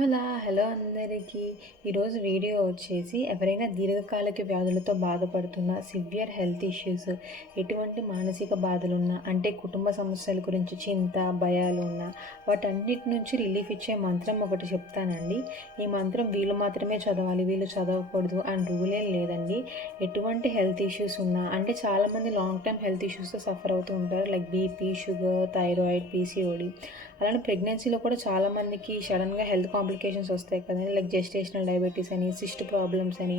Hello అందరికీ. ఈరోజు video వచ్చేసి ఎవరైనా దీర్ఘకాలిక వ్యాధులతో బాధపడుతున్న సివియర్ హెల్త్ ఇష్యూస్, ఎటువంటి మానసిక బాధలున్నా, అంటే కుటుంబ సమస్యల గురించి చింత, భయాలు ఉన్నా వాటన్నిటి నుంచి రిలీఫ్ ఇచ్చే మంత్రం ఒకటి చెప్తానండి. ఈ మంత్రం వీళ్ళు మాత్రమే చదవాలి, వీళ్ళు చదవకూడదు అని రూల్ ఏం లేదండి. ఎటువంటి హెల్త్ ఇష్యూస్ ఉన్నా, అంటే చాలామంది లాంగ్ టర్మ్ హెల్త్ ఇష్యూస్తో సఫర్ అవుతూ ఉంటారు, like BP, sugar, thyroid, PCOD. అలానే ప్రెగ్నెన్సీలో కూడా చాలామందికి సడన్గా హెల్త్ కాంప్లికేషన్స్ వస్తాయి కదండి, లైక్ జెస్టేషనల్ డయాబెటీస్ అని, సిస్ట్ ప్రాబ్లమ్స్ అని,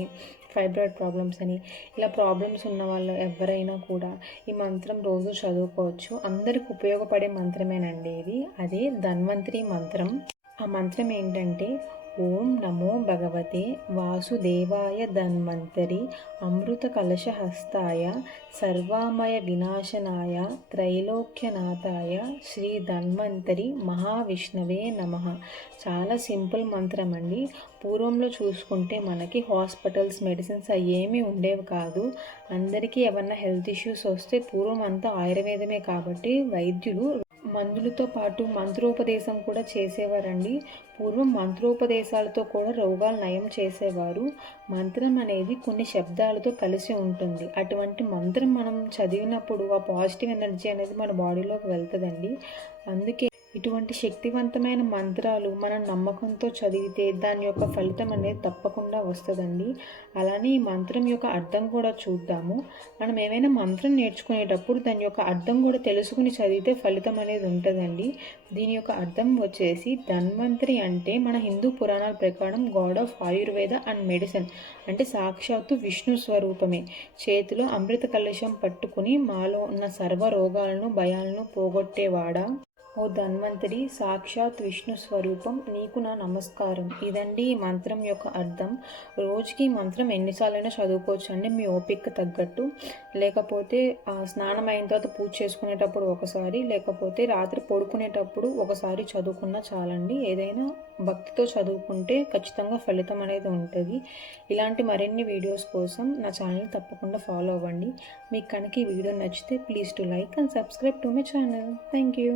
ఫైబ్రాయిడ్ ప్రాబ్లమ్స్ అని. ఇలా ప్రాబ్లమ్స్ ఉన్న వాళ్ళు ఎవరైనా కూడా ఈ మంత్రం రోజు చదువుకోవచ్చు. అందరికి ఉపయోగపడే మంత్రమేనండి ఇది. అదే ధన్వంతరి మంత్రం. ఆ మంత్రం ఏంటంటే, ఓం నమో భగవతే వాసుదేవాయ ధన్వంతరి అమృత కలశహస్తాయ సర్వామయ వినాశనాయ త్రైలోక్యనాథాయ శ్రీ ధన్వంతరి మహావిష్ణవే నమః. చాలా సింపుల్ మంత్రం అండి. పూర్వంలో చూసుకుంటే మనకి హాస్పిటల్స్, మెడిసిన్స్ అవేమీ ఉండేవి కాదు. అందరికీ ఏమన్నా హెల్త్ ఇష్యూస్ వస్తే పూర్వం అంతా ఆయుర్వేదమే కాబట్టి వైద్యులు మందులతో పాటు మంత్రోపదేశం కూడా చేసేవారండి. పూర్వం మంత్రోపదేశాలతో కూడా రోగాలు నయం చేసేవారు. మంత్రం అనేది కొన్ని శబ్దాలతో కలిసి ఉంటుంది. అటువంటి మంత్రం మనం చదివినప్పుడు ఆ పాజిటివ్ ఎనర్జీ అనేది మన బాడీలోకి వెళ్తుందండి. అందుకే ఇటువంటి శక్తివంతమైన మంత్రాలు మనం నమ్మకంతో చదివితే దాని యొక్క ఫలితం అనేది తప్పకుండా వస్తుందండి. అలానే ఈ మంత్రం యొక్క అర్థం కూడా చూద్దాము. మనం ఏమైనా మంత్రం నేర్చుకునేటప్పుడు దాని యొక్క అర్థం కూడా తెలుసుకుని చదివితే ఫలితం అనేది ఉంటుందండి. దీని యొక్క అర్థం వచ్చేసి, ధన్వంతరి అంటే మన హిందూ పురాణాల ప్రకారం God of Ayurveda and medicine, అంటే సాక్షాత్తు విష్ణు స్వరూపమే. చేతిలో అమృత కలశం పట్టుకుని మాలో ఉన్న సర్వ రోగాలను, భయాలను పోగొట్టేవాడా ఓ ధన్వంతరి, సాక్షాత్ విష్ణు స్వరూపం, నీకు నా నమస్కారం. ఇదండి ఈ మంత్రం యొక్క అర్థం. రోజుకి ఈ మంత్రం ఎన్నిసార్లైనా చదువుకోవచ్చు అండి, మీ ఓపిక తగ్గట్టు. లేకపోతే స్నానం అయిన తర్వాత పూజ చేసుకునేటప్పుడు ఒకసారి, లేకపోతే రాత్రి పడుకునేటప్పుడు ఒకసారి చదువుకున్నా చాలండి. ఏదైనా భక్తితో చదువుకుంటే ఖచ్చితంగా ఫలితం అనేది ఉంటుంది. ఇలాంటి మరిన్ని వీడియోస్ కోసం నా ఛానల్ తప్పకుండా ఫాలో అవ్వండి. మీకు కనుక ఈ వీడియో నచ్చితే please to like and subscribe to my channel. Thank you.